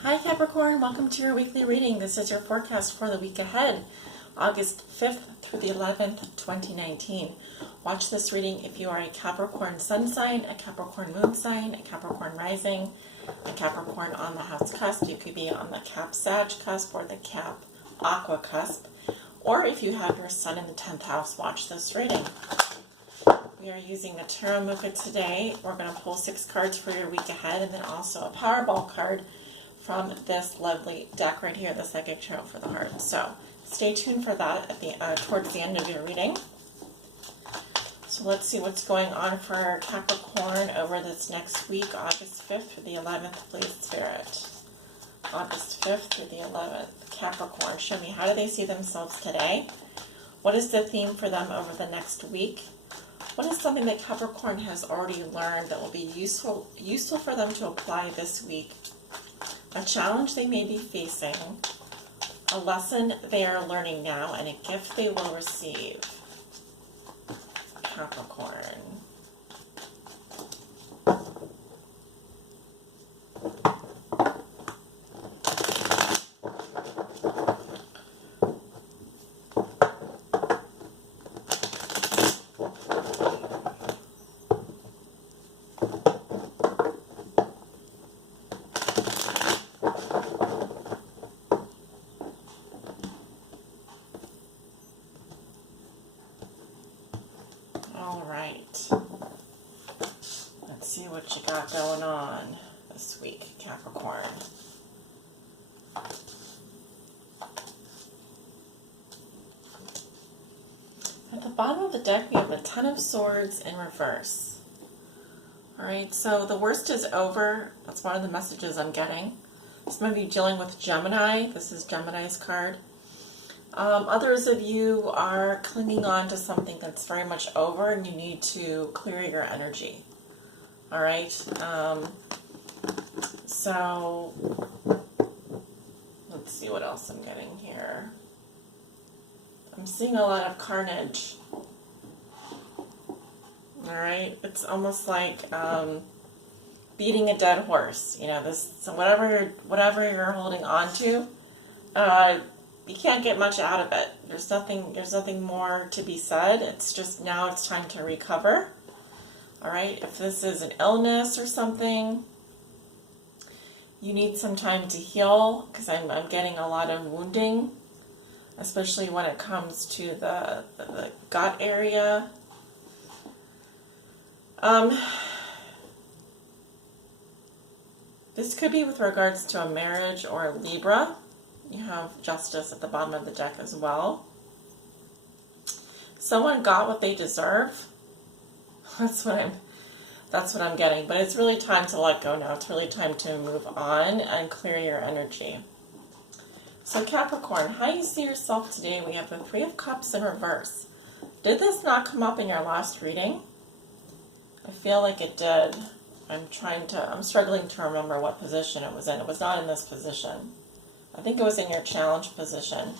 Hi Capricorn, welcome to your weekly reading. This is your forecast for the week ahead, August 5th through the 11th, 2019. Watch this reading if you are a Capricorn sun sign, a Capricorn moon sign, a Capricorn rising, a Capricorn on the house cusp. You could be on the Cap Sag cusp or the Cap Aqua cusp. Or if you have your sun in the 10th house, watch this reading. We are using the Tarot Mucha today. We're going to pull 6 cards for your week ahead and then also a Powerball card from this lovely deck right here, the Psychic Tarot for the Heart. So stay tuned for that at the towards the end of your reading. So let's see what's going on for Capricorn over this next week, August 5th through the 11th, please, Spirit. August 5th through the 11th. Capricorn, show me, how do they see themselves today? What is the theme for them over the next week? What is something that Capricorn has already learned that will be useful for them to apply this week? A challenge they may be facing, a lesson they are learning now, and a gift they will receive. Capricorn. All right. Let's see what you got going on this week, Capricorn. At the bottom of the deck, we have the Ten of Swords in reverse. All right, so the worst is over. That's one of the messages I'm getting. Some of you dealing with Gemini. This is Gemini's card. Others of you are clinging on to something that's very much over and you need to clear your energy. All right. So let's see what else I'm getting here. I'm seeing a lot of carnage. All right. It's almost like beating a dead horse. You know, this, so whatever you're holding on to, you can't get much out of it. There's nothing more to be said. It's just now it's time to recover. All right. If this is an illness or something, you need some time to heal, because I'm getting a lot of wounding, especially when it comes to the gut area. This could be with regards to a marriage or a Libra. You have Justice at the bottom of the deck as well. Someone got what they deserve. That's what I'm getting. But it's really time to let go now. It's really time to move on and clear your energy. So Capricorn, how do you see yourself today? We have the Three of Cups in reverse. Did this not come up in your last reading? I feel like it did. I'm struggling to remember what position it was in. It was not in this position. I think it was in your challenge position.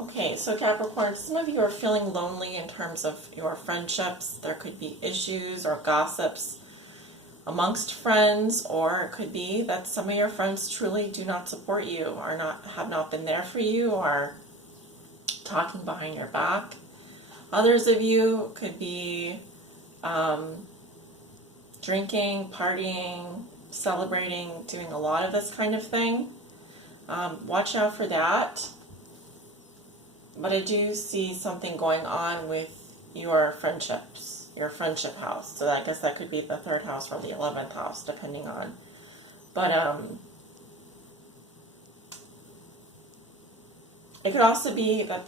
Okay, so Capricorn, some of you are feeling lonely in terms of your friendships. There could be issues or gossips amongst friends, or it could be that some of your friends truly do not support you, or have not been there for you, or talking behind your back. Others of you could be drinking, partying, celebrating, doing a lot of this kind of thing. Watch out for that. But I do see something going on with your friendships, your friendship house. So I guess that could be the 3rd house or the 11th house, depending on. But it could also be that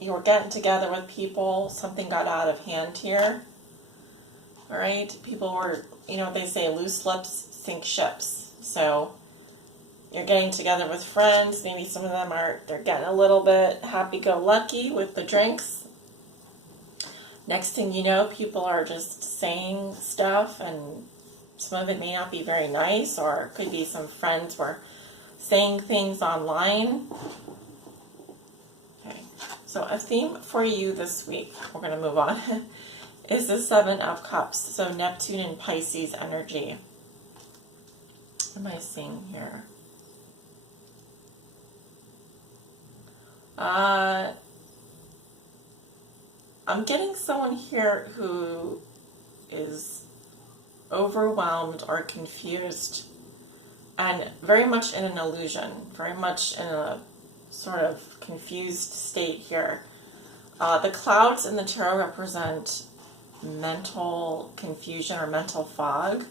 you were getting together with people, something got out of hand here. All right, people were, they say loose lips sink ships. So you're getting together with friends. Maybe some of them they're getting a little bit happy-go-lucky with the drinks. Next thing you know, people are just saying stuff, and some of it may not be very nice, or it could be some friends were saying things online. Okay, so a theme for you this week, we're going to move on, is the Seven of Cups. So Neptune and Pisces energy. What am I seeing here? I'm getting someone here who is overwhelmed or confused and very much in an illusion, very much in a sort of confused state here. The clouds in the tarot represent mental confusion or mental fog.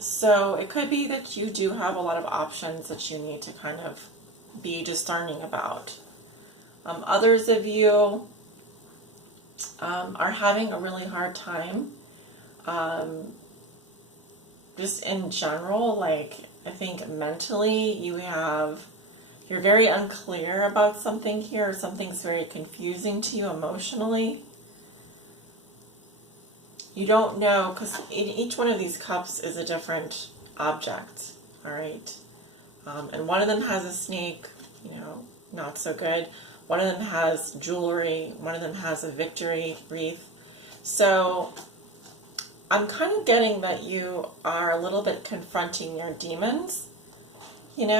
So it could be that you do have a lot of options that you need to kind of be discerning about. Others of you are having a really hard time. Just in general, like I think mentally you're very unclear about something here, or something's very confusing to you emotionally. You don't know, because each one of these cups is a different object, all right? And one of them has a snake, not so good. One of them has jewelry. One of them has a victory wreath. So I'm kind of getting that you are a little bit confronting your demons, and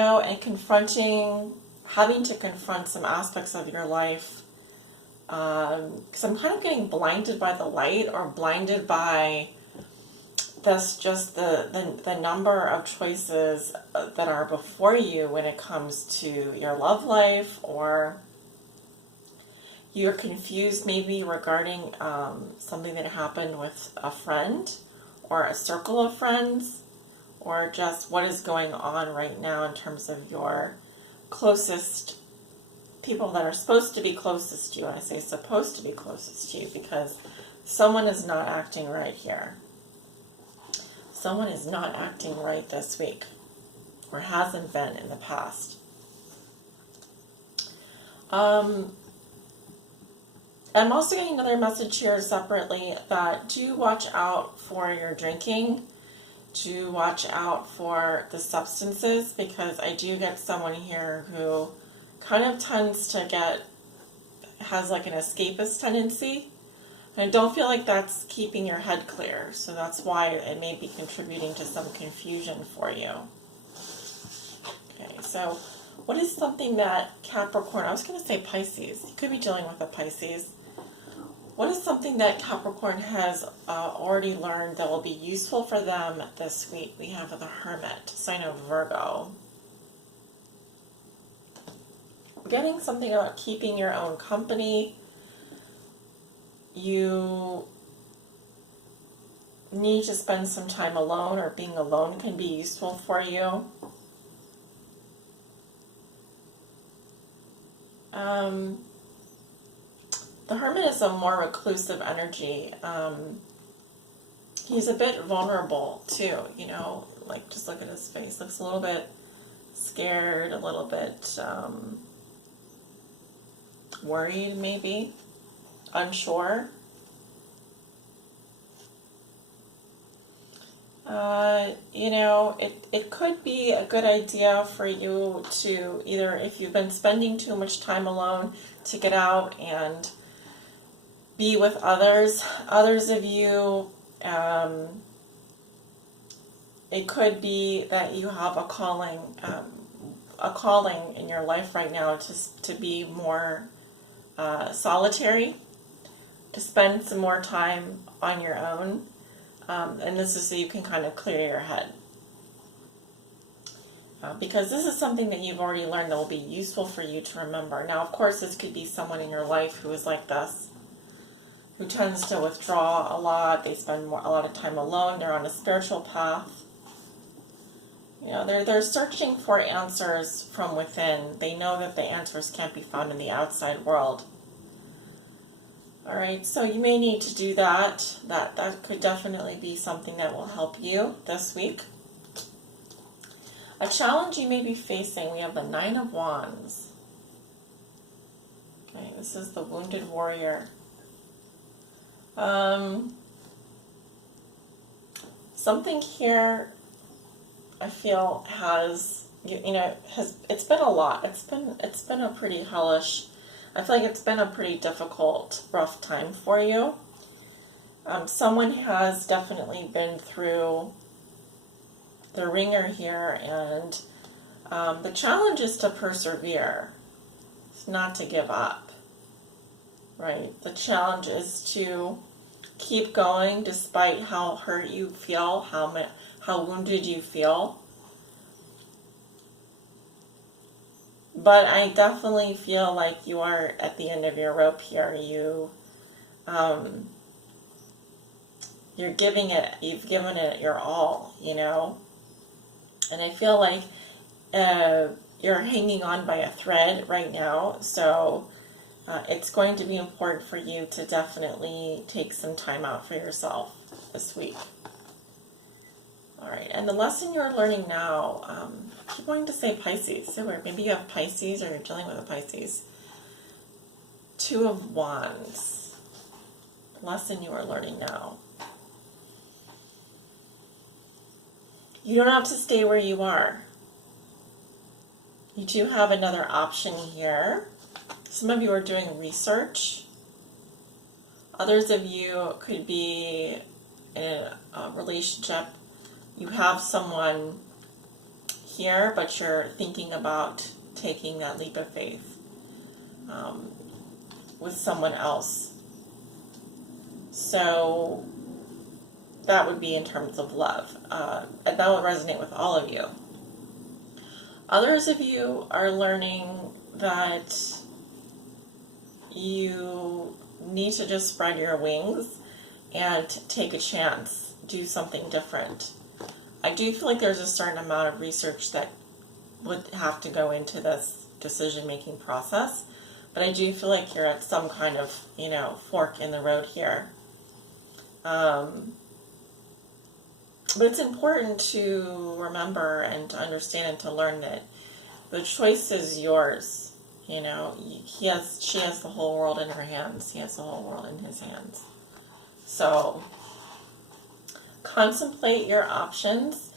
having to confront some aspects of your life. Because I'm kind of getting blinded by the light, or blinded by the number of choices that are before you when it comes to your love life, or you're confused maybe regarding something that happened with a friend or a circle of friends, or just what is going on right now in terms of your closest people that are supposed to be closest to you. And I say supposed to be closest to you because someone is not acting right here. Someone is not acting right this week, or hasn't been in the past. I'm also getting another message here separately that do watch out for your drinking. Do watch out for the substances, because I do get someone here who kind of has like an escapist tendency. And I don't feel like that's keeping your head clear. So that's why it may be contributing to some confusion for you. Okay, so what is something that Capricorn, I was going to say Pisces, you could be dealing with a Pisces. What is something that Capricorn has already learned that will be useful for them this week? We have the Hermit, sign of Virgo. We're getting something about keeping your own company. You need to spend some time alone, or being alone can be useful for you. The Hermit is a more reclusive energy. He's a bit vulnerable too, like just look at his face. Looks a little bit scared, a little bit worried maybe, unsure. It could be a good idea for you to either, if you've been spending too much time alone, to get out and be with others. Others of you, it could be that you have a calling in your life right now to be more solitary, to spend some more time on your own. And this is so you can kind of clear your head. Because this is something that you've already learned that will be useful for you to remember. Now, of course, this could be someone in your life who is like this, who tends to withdraw a lot. They spend a lot of time alone. They're on a spiritual path. They're searching for answers from within. They know that the answers can't be found in the outside world. All right, so you may need to do that. That could definitely be something that will help you this week. A challenge you may be facing, we have the Nine of Wands. Okay, this is the wounded warrior. Something here I feel it's been a lot. It's been a pretty hellish, I feel like it's been a pretty difficult, rough time for you. Someone has definitely been through the ringer here, and The challenge is to persevere. It's not to give up, right? The challenge is to keep going despite how hurt you feel, how wounded you feel. But I definitely feel like you are at the end of your rope here. You're giving it, you've given it your all, you know? And I feel like you're hanging on by a thread right now. So it's going to be important for you to definitely take some time out for yourself this week. All right, and the lesson you're learning now, I keep wanting to say Pisces. So maybe you have Pisces or you're dealing with a Pisces. 2 of Wands. Lesson you are learning now. You don't have to stay where you are. You do have another option here. Some of you are doing research. Others of you could be in a relationship. You have someone here, but you're thinking about taking that leap of faith with someone else. So that would be in terms of love. And that will resonate with all of you. Others of you are learning that you need to just spread your wings and take a chance, do something different. I do feel like there's a certain amount of research that would have to go into this decision-making process, but I do feel like you're at some kind of, fork in the road here. But it's important to remember and to understand and to learn that the choice is yours. She has the whole world in her hands. He has the whole world in his hands. So contemplate your options.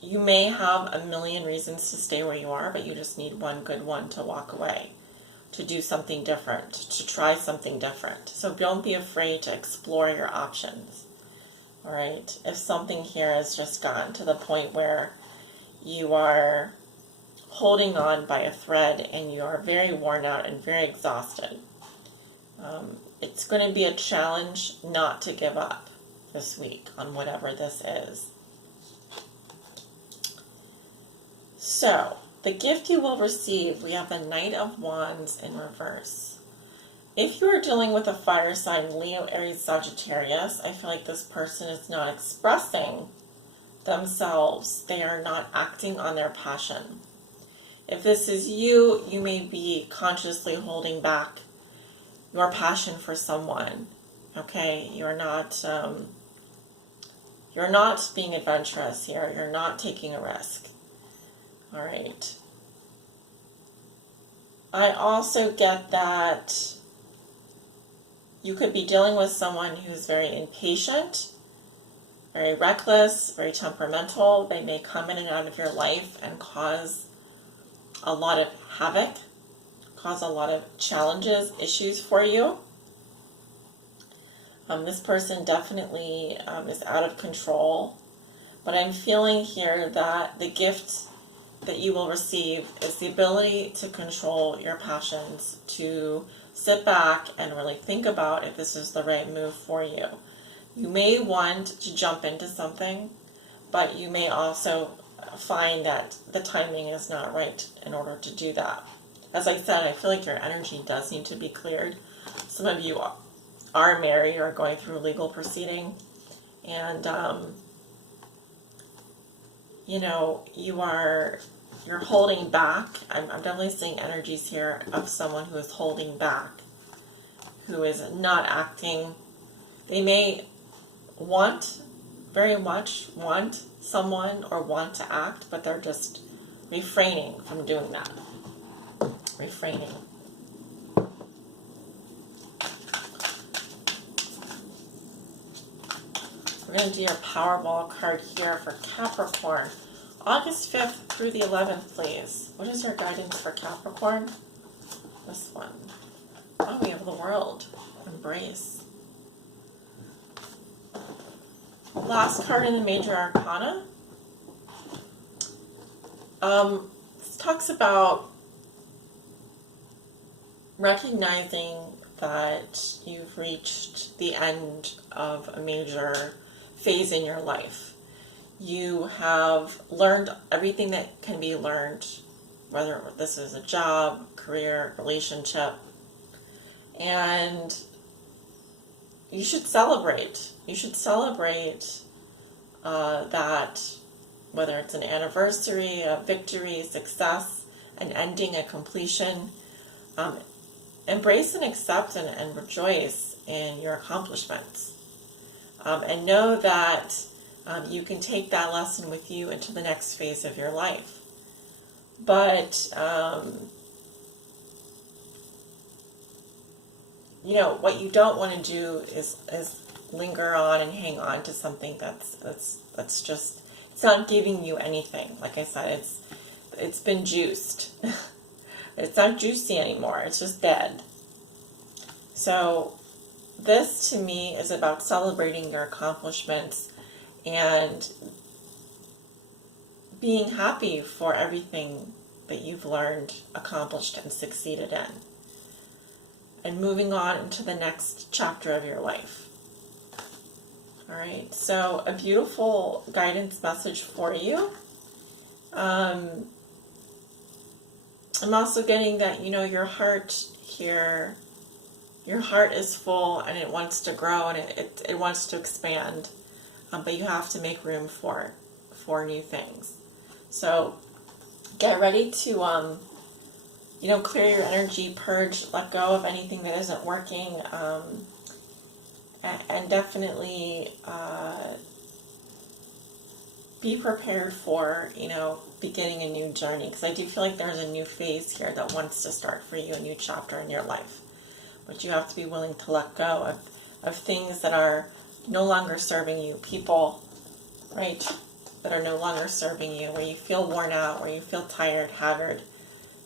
You may have a million reasons to stay where you are, but you just need one good one to walk away, to do something different, to try something different. So don't be afraid to explore your options. All right? If something here has just gotten to the point where you are holding on by a thread and you are very worn out and very exhausted, it's going to be a challenge not to give up this week on whatever this is. So, the gift you will receive, we have the Knight of Wands in reverse. If you are dealing with a fire sign, Leo, Aries, Sagittarius, I feel like this person is not expressing themselves. They are not acting on their passion. If this is you, you may be consciously holding back your passion for someone. Okay, you're not being adventurous here. You're not taking a risk. All right. I also get that you could be dealing with someone who's very impatient, very reckless, very temperamental. They may come in and out of your life and cause a lot of havoc, cause a lot of challenges, issues for you. This person definitely is out of control, but I'm feeling here that the gift that you will receive is the ability to control your passions, to sit back and really think about if this is the right move for you. You may want to jump into something, but you may also find that the timing is not right in order to do that. As I said, I feel like your energy does need to be cleared. Some of you are married or going through legal proceeding, and you're holding back. I'm definitely seeing energies here of someone who is holding back, who is not acting. They may very much want someone or want to act, but they're just refraining from doing that. Refraining. We're going to do your Powerball card here for Capricorn. August 5th through the 11th, please. What is your guidance for Capricorn? This one. Oh, we have the World. Embrace. Last card in the Major Arcana. This talks about recognizing that you've reached the end of a major phase in your life. You have learned everything that can be learned, whether this is a job, career, relationship, and you should celebrate. You should celebrate that, whether it's an anniversary, a victory, success, an ending, a completion. Embrace and accept and rejoice in your accomplishments. And know that you can take that lesson with you into the next phase of your life. But, what you don't want to do is linger on and hang on to something that's just, it's not giving you anything. Like I said, it's been juiced. It's not juicy anymore. It's just dead. So this to me is about celebrating your accomplishments and being happy for everything that you've learned, accomplished, and succeeded in. And moving on into the next chapter of your life. All right, so a beautiful guidance message for you. I'm also getting that, your heart here, your heart is full and it wants to grow and it wants to expand, but you have to make room for new things. So get ready to, clear your energy, purge, let go of anything that isn't working, and definitely be prepared for, beginning a new journey, because I do feel like there's a new phase here that wants to start for you, a new chapter in your life. But you have to be willing to let go of things that are no longer serving you, people, right, that are no longer serving you, where you feel worn out, where you feel tired, haggard,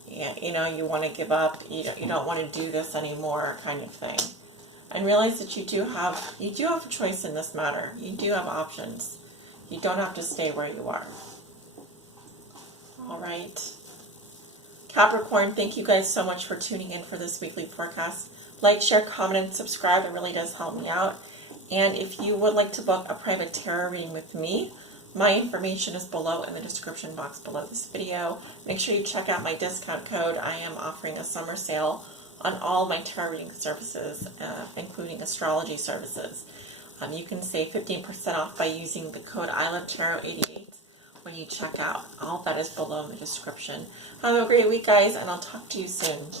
you want to give up, you don't want to do this anymore, kind of thing. And realize that you do have a choice in this matter. You do have options. You don't have to stay where you are. All right. Capricorn, thank you guys so much for tuning in for this weekly forecast. Like, share, comment, and subscribe. It really does help me out. And if you would like to book a private tarot reading with me, my information is below in the description box below this video. Make sure you check out my discount code. I am offering a summer sale on all my tarot reading services, including astrology services. You can save 15% off by using the code ILOVETAROT88 when you check out. All of that is below in the description. Have a great week, guys, and I'll talk to you soon.